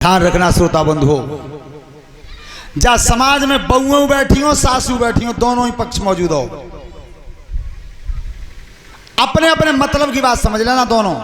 ध्यान रखना श्रोता बंधुओं, जहाँ समाज में बहुओं बैठी हो सासू बैठी हो, दोनों ही पक्ष मौजूद हो, अपने अपने मतलब की बात समझ लेना दोनों।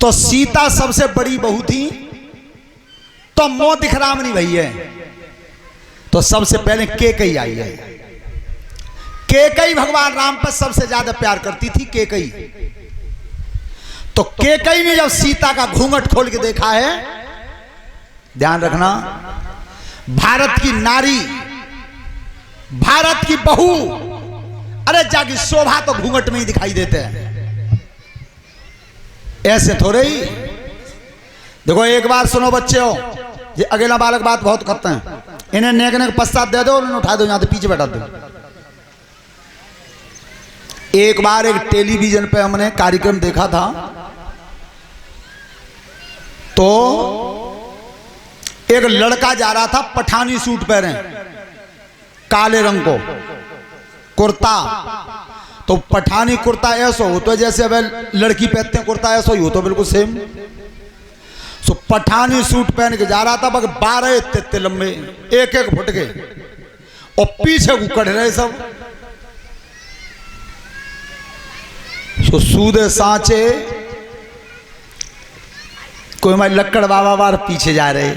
तो सीता सबसे बड़ी बहू थी, तो मोह दिखरामनी भई है, तो सबसे पहले केकई आई है। केकई भगवान राम पर सबसे ज्यादा प्यार करती थी केकई। तो केकई ने जब सीता का घूंघट खोल के देखा है, ध्यान रखना, भारत की नारी, भारत की बहू, अरे जाकी शोभा तो घूंघट में ही दिखाई देते हैं, ऐसे थोड़े ही। देखो एक बार सुनो बच्चे हो, ये अगला बालक बात बहुत करते हैं, इन्हें नेक नेक पश्चात दे दो, इन्हें उठा दो, यहां से पीछे बैठा दो। एक बार एक टेलीविजन पे हमने कार्यक्रम देखा था, तो एक लड़का जा रहा था पठानी सूट पहने, काले रंग को कुर्ता, तो पठानी कुर्ता ऐसा हो तो जैसे अब लड़की पहनते हैं कुर्ता, ऐसा ही हो तो बिल्कुल सेम। सो पठानी सूट पहन के जा रहा था, बग 12 इतने लंबे, एक एक फुट के, और पीछे उकड़ रहे सब। सो सूदे सांचे कोई हमारे लक्कड़ बाबा बार पीछे जा रहे,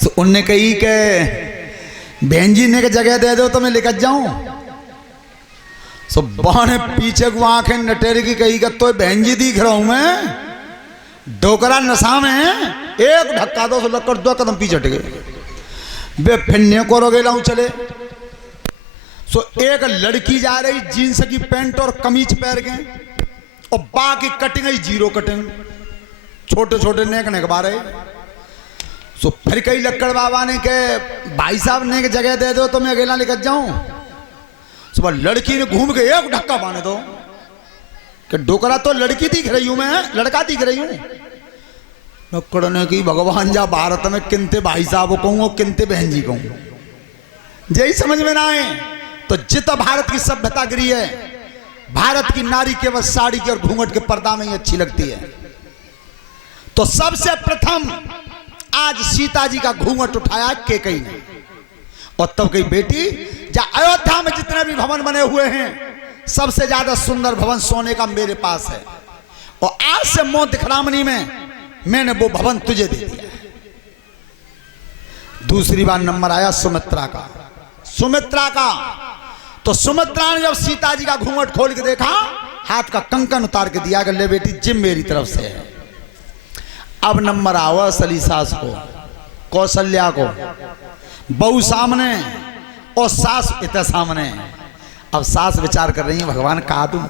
तो उनने कही कि बहन जी ने जगह दे दो तो मैं लेकर जाऊं। सो बहने पीछे को आंखें नटेरे की कही, तो बहन जी दिख रहा हूं मैं, डोकरा नशा में, एक धक्का दो, सो लक्कड़ 2 कदम पीछे हट गए, बे फिरने को रोगे लाऊं चले। सो एक लड़की जा रही जींस की पैंट और कमीज पहन के, और बाकी कटिंग ही जीरो कटिंग, छोटे छोटे नेक नेक बारे। सो फिर कई लक्कड़ बाबा ने के भाई साहब ने के जगह दे दो तो मैं अकेला लेकर जाऊं। सुबह लड़की ने घूम के एक धक्का मारने दो, कि डोकरा तो लड़की दिख रही हूं मैं, लड़का दिख रही हूं। लक्कड़ ने की भगवान जा भारत में किनते भाई साहब कहूं और किनते बहन जी कहूं, यही समझ में ना आए। तो जितना भारत की सभ्यता गिरी है, भारत की नारी केवल साड़ी के और घूंघट के पर्दा में ही अच्छी लगती है। तो सबसे प्रथम आज सीता जी का घूंघट उठाया केकई ने, और तब कही बेटी, जहां अयोध्या में जितने भी भवन बने हुए हैं, सबसे ज्यादा सुंदर भवन सोने का मेरे पास है, और आज से मोह दिखरामनी में मैंने वो भवन तुझे दे दिया है। दूसरी बार नंबर आया सुमित्रा का, सुमित्रा का। तो सुमित्रा ने जब सीता जी का घूंघट खोल के देखा, हाथ का कंकन उतार के दिया कि ले बेटी जिम मेरी तरफ से है। अब नंबर आवा सली सास को, कौशल्या को, बहू सामने और सास इतना सामने। अब सास विचार कर रही है, भगवान कहा तुम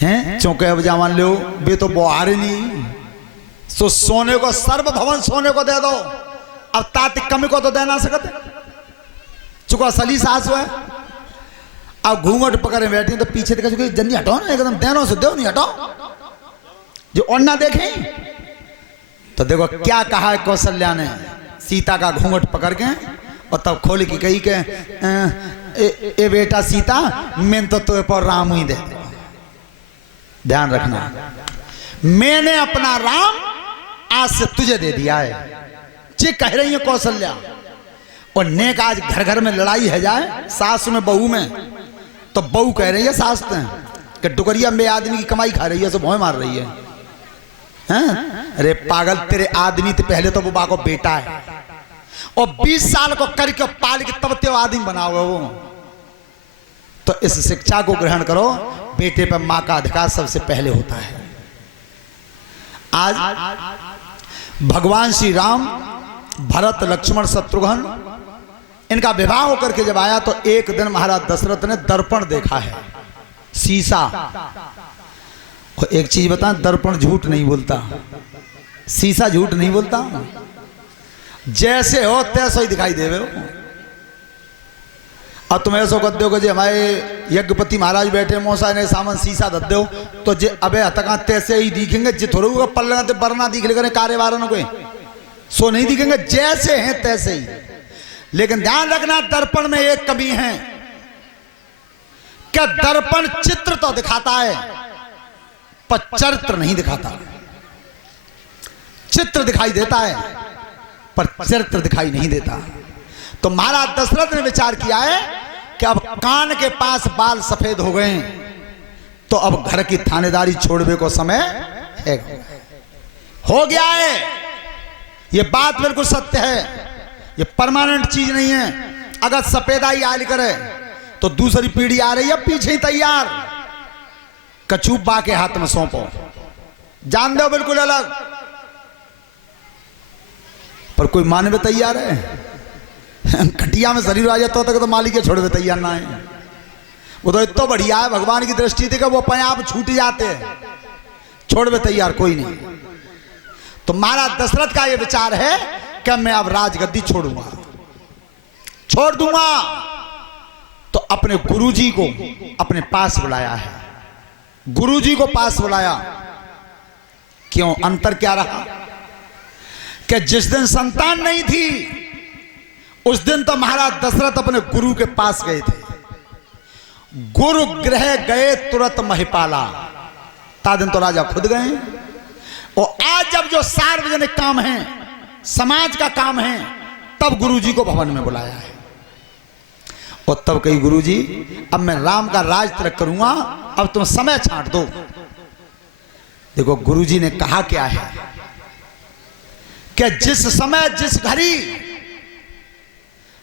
हैं चौके अब जामान लो बे, तो बुहार नहीं, सो सोने को सर्व भवन सोने को दे दो, अब तातिक कमी को तो दे ना सकते, चुका सली सास है। अब घूंघट पकड़े बैठे तो पीछे देखा चुके, जल्दी हटाओ ना, एकदम देनों से दो, नहीं हटाओ जो और ना देखें। तो देखो क्या कहा है कौशल्या ने सीता का घूंघट पकड़ के, और तब खोल के कही के ए बेटा सीता, मैं तो तुम्हें पर राम ही दे, ध्यान रखना, मैंने अपना राम आज से तुझे दे दिया है। जी कह रही है कौशल्या। और नेक आज घर घर में लड़ाई है जाए, सास में बहू में, तो बहू कह रही है सास ने कि डुगरिया में आदमी की कमाई खा रही है, सो भौं मार रही है। हैं? अरे पागल, तेरे आदमी तो पहले तो वो बा को बेटा है, और 20 साल को करके पाल के तब ते आदमी बना हुआ वो। तो इस शिक्षा को ग्रहण करो, बेटे पर मां का अधिकार सबसे पहले होता है। आज भगवान श्री राम, भरत, लक्ष्मण, शत्रुघ्न, इनका विवाह होकर के जब आया, तो एक दिन महाराज दशरथ ने दर्पण देखा है, शीशा। एक चीज बता, दर्पण झूठ नहीं बोलता, शीशा झूठ नहीं बोलता, जैसे हो तैसे ही दिखाई देवे हो। अब तुम ऐसा कर दो कि हमारे यज्ञपति महाराज बैठे मोसा ने सामन शीशा धर दो, तो जे अबे हतका तैसे ही दिखेंगे, जे थोड़ा पल्ला बरना दिख लेकर कार्य वारन को सो नहीं दिखेंगे, जैसे हैं तैसे ही। लेकिन ध्यान रखना, दर्पण में एक कमी है, क्या दर्पण चित्र तो दिखाता है पर चरित्र नहीं दिखाता। चित्र दिखाई देता है पर चरित्र दिखाई नहीं देता। तो महाराज दशरथ ने विचार किया है कि अब कान के पास बाल सफेद हो गए तो अब घर की थानेदारी छोड़ने को समय है, हो गया है। ये बात बिल्कुल सत्य है, ये परमानेंट चीज नहीं है। अगर सफेदाई आयल करे तो दूसरी पीढ़ी आ रही है पीछे ही तैयार, कचूबा के हाथ में सौंपो, जान दो बिल्कुल अलग। पर कोई मानने में तैयार है? खटिया में शरीर आ जाता तो मालिक के छोड़वे तैयार ना है। वो तो इतना बढ़िया है भगवान की दृष्टि थी कि वो अपने आप छूट जाते हैं, छोड़वे तैयार कोई नहीं। तो महाराज दशरथ का ये विचार है कि मैं अब राजगद्दी छोड़ूंगा, छोड़ दूंगा। तो अपने गुरुजी को अपने पास बुलाया है, गुरुजी को पास बुलाया। क्यों? अंतर क्या रहा कि जिस दिन संतान नहीं थी उस दिन तो महाराज दशरथ अपने गुरु के पास गए थे। गुरु गृह गए तुरंत महिपाला, ता दिन तो राजा खुद गए। और आज जब जो सार्वजनिक काम है, समाज का काम है, तब गुरुजी को भवन में बुलाया है। और तब कही गुरुजी अब मैं राम का राज तिलक करूंगा, अब तुम समय छांट दो। देखो गुरुजी ने कहा क्या है कि जिस समय जिस घड़ी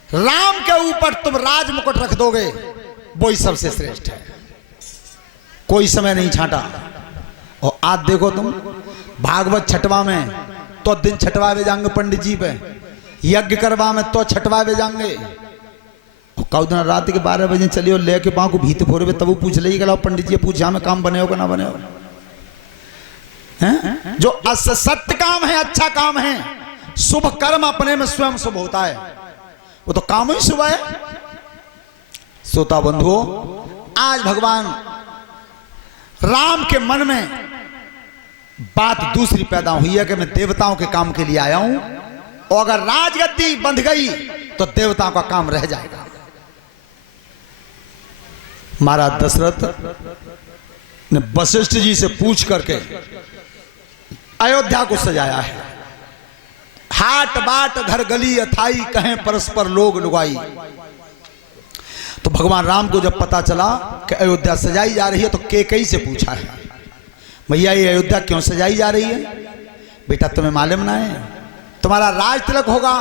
राम के ऊपर तुम राज मुकुट रख दोगे वही सबसे श्रेष्ठ है। कोई समय नहीं छांटा। और आज देखो तुम भागवत छठवा में तो दिन छठवावे जाएंगे पंडित जी पे, यज्ञ करवा में तो छठवावे जाएंगे। और कौ दिन रात के 12 बजे चलियो लेके पाँव को भीत फोड़े तब वो पूछ ली गला पंडित जी पूछा में काम बने हो कि ना बने हो। हैं? जो सत्य काम है, अच्छा काम है, शुभ कर्म अपने में स्वयं शुभ होता है, वो तो काम ही शुभ है। श्रोता बंधुओं, आज भगवान राम के मन में बात दूसरी पैदा हुई है कि मैं देवताओं के काम के लिए आया हूं, और अगर राजगद्दी बंध गई तो देवताओं का काम रह जाएगा। महाराज दशरथ ने वशिष्ठ जी से पूछ करके अयोध्या को सजाया है। हाट बाट घर गली अथाई कहें परस्पर लोग लुगाई। तो भगवान राम को जब पता चला कि अयोध्या सजाई जा रही है तो कैकेयी से पूछा है, भैया ये अयोध्या क्यों सजाई जा रही है? बेटा तुम्हें मालूम ना है, तुम्हारा राज तिलक होगा,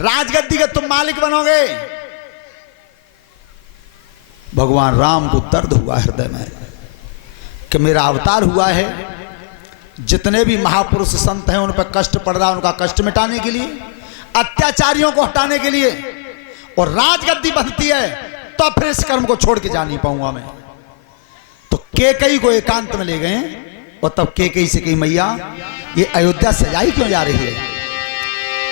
राजगद्दी के तुम मालिक बनोगे। भगवान राम को दर्द हुआ हृदय में कि मेरा अवतार हुआ है, जितने भी महापुरुष संत हैं उन पर कष्ट पड़ रहा है, उनका कष्ट मिटाने के लिए, अत्याचारियों को हटाने के लिए, और राजगद्दी बनती है तो फिर इस कर्म को छोड़ के जा नहीं पाऊंगा मैं। तो कैकेयी को एकांत में ले गए और तब कैकेयी से कही मैया ये अयोध्या सजाई क्यों जा रही है?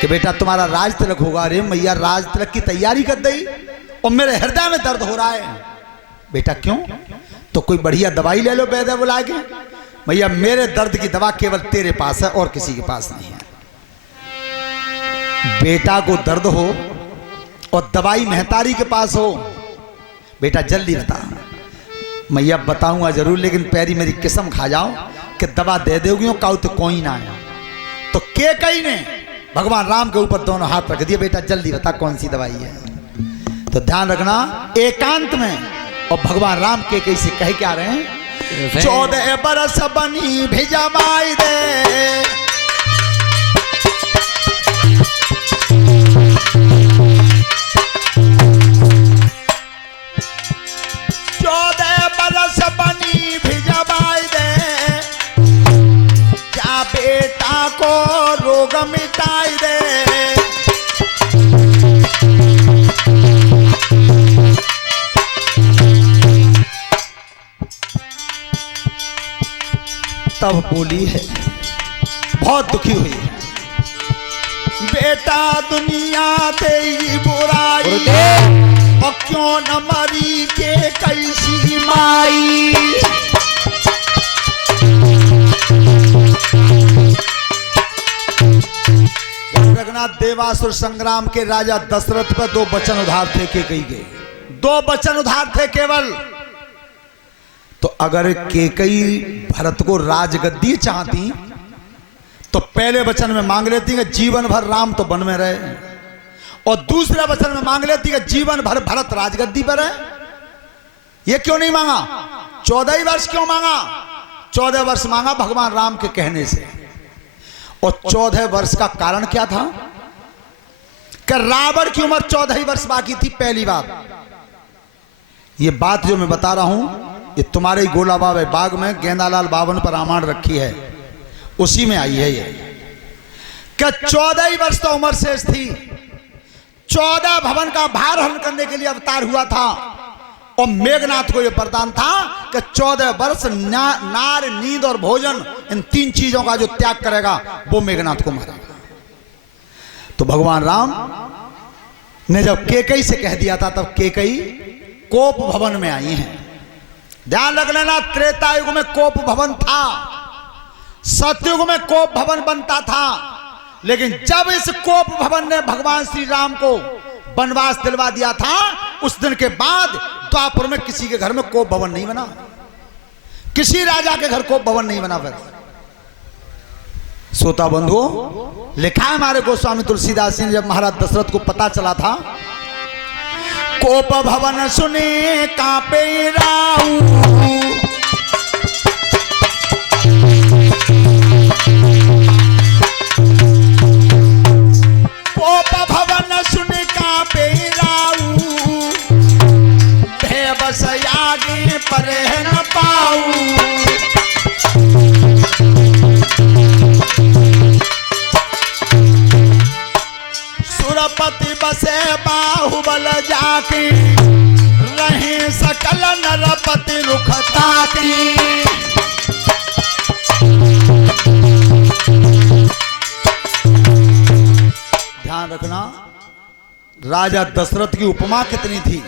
कि बेटा तुम्हारा राज तिलक होगा। अरे मैया राज तिलक की तैयारी कर दी और मेरे हृदय में दर्द हो रहा है। बेटा क्यों? तो कोई बढ़िया दवाई ले लो वैद्य बुला के। भैया मेरे दर्द की दवा केवल तेरे पास है और किसी के पास नहीं है। बेटा को दर्द हो और दवाई महतारी के पास हो, बेटा जल्दी बता। मैया बताऊंगा जरूर, लेकिन पैरी मेरी कसम खा जाओ कि दवा दे दोगी काउ तो कोई ना है। तो कैकेयी ने भगवान राम के ऊपर दोनों हाथ रख दिए, बेटा जल्दी बता कौन सी दवाई है। तो ध्यान रखना एकांत में। और भगवान राम कैकेयी से कह क्या रहे हैं? 14 बरस बनी भिजवाई दे, 14 बरस बनी भिजवाई दे, जा बेटा को रोग मिटाई दे। तब बोली है, बहुत दुखी हुई है, बेटा दुनिया तेरी बुराई और क्यों न मरी के कैसी माई। जगन्नाथ देवासुर संग्राम के राजा दशरथ पर 2 वचन उधार थे कैकेयी के, 2 वचन उधार थे केवल। तो अगर कैकेयी भरत को राजगद्दी चाहती तो पहले वचन में मांग लेती है जीवन भर राम तो वन में रहे, और दूसरे वचन में मांग लेती है जीवन भर भरत राजगद्दी पर है। ये क्यों नहीं मांगा? 14 वर्ष क्यों मांगा? 14 वर्ष मांगा भगवान राम के कहने से। और 14 वर्ष का कारण क्या था? कि रावण की उम्र 14 वर्ष बाकी थी। पहली बात, ये बात जो मैं बता रहा हूं ये तुम्हारे ही गोला बाग में गेंदालाल बावन पर रामायण रखी है, उसी में आई है ये। कि 14 वर्ष तो उम्र शेष थी, 14 भवन का भार हरण करने के लिए अवतार हुआ था, और मेघनाथ को यह वरदान था कि 14 वर्ष नार नींद और भोजन इन 3 चीजों का जो त्याग करेगा वो मेघनाथ को मारेगा। तो भगवान राम ने जब केकई से कह दिया था तब केकई कोप भवन में आई हैं। ध्यान रख लेना, त्रेता युग में कोप भवन था, सतयुग में कोप भवन बनता था, लेकिन जब इस कोप भवन ने भगवान श्री राम को वनवास दिलवा दिया था, उस दिन के बाद द्वापर में किसी के घर में कोप भवन नहीं बना, किसी राजा के घर कोप भवन नहीं बना। फिर श्रोता बंधुओं, लिखा है हमारे गोस्वामी तुलसीदास ने, जब महाराज दशरथ को पता चला था, कोप भवन सुने कांपे राऊ, कोप भवन सुने कांपे राऊ, भय बस आगे पर न पाऊ। सुरपति बसे बाहुबल जाके, रहे सकल नरपति रुख ताकी। ध्यान रखना, राजा दशरथ की उपमा कितनी थी।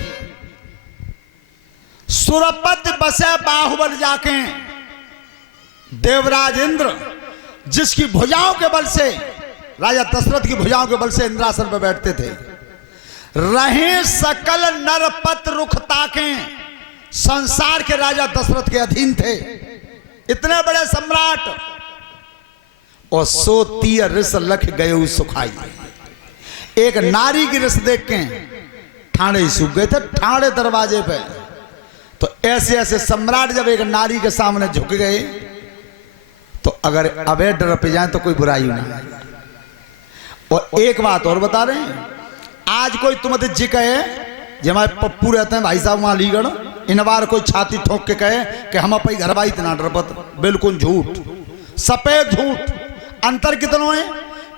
सुरपति बसे बाहुबल जाके, देवराज इंद्र जिसकी भुजाओं के बल से, राजा दशरथ की भुजाओं के बल से इंद्रासन पर बैठते थे, रहे सकल नरपत रुख ताके, संसार के राजा दशरथ के अधीन थे, इतने बड़े सम्राट। और सो तीय रिस लख गए सुखाई, एक नारी की रिस देख के ठाणे ही सूख गए थे, ठाणे दरवाजे पे। तो ऐसे ऐसे सम्राट जब एक नारी के सामने झुक गए, तो अगर अबे डर पे जाए तो कोई बुराई नहीं। और एक बात और बता रहे हैं, आज कोई तुम्हें जी कहे, जो हमारे पप्पू रहते हैं भाई साहब वहां अलीगढ़, इन बार कोई छाती ठोक के कहे कि हम अपनी घर बाई इतना डरपत, बिल्कुल झूठ, सफेद झूठ। अंतर कितनों है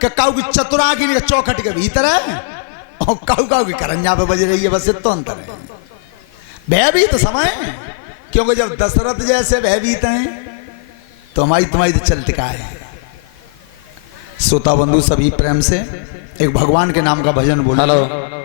कि काऊ की चतुरा की चौखट के भीतर है, और काऊ की करंजा पे बज रही है, बस इतना अंतर है। भयभीत समय, क्योंकि जब दशरथ जैसे भयभीत हैं तो हमारी तुम्हारी तो चलती का है। श्रोता बंधु सभी प्रेम से एक भगवान के नाम का भजन बोलो। हेलो।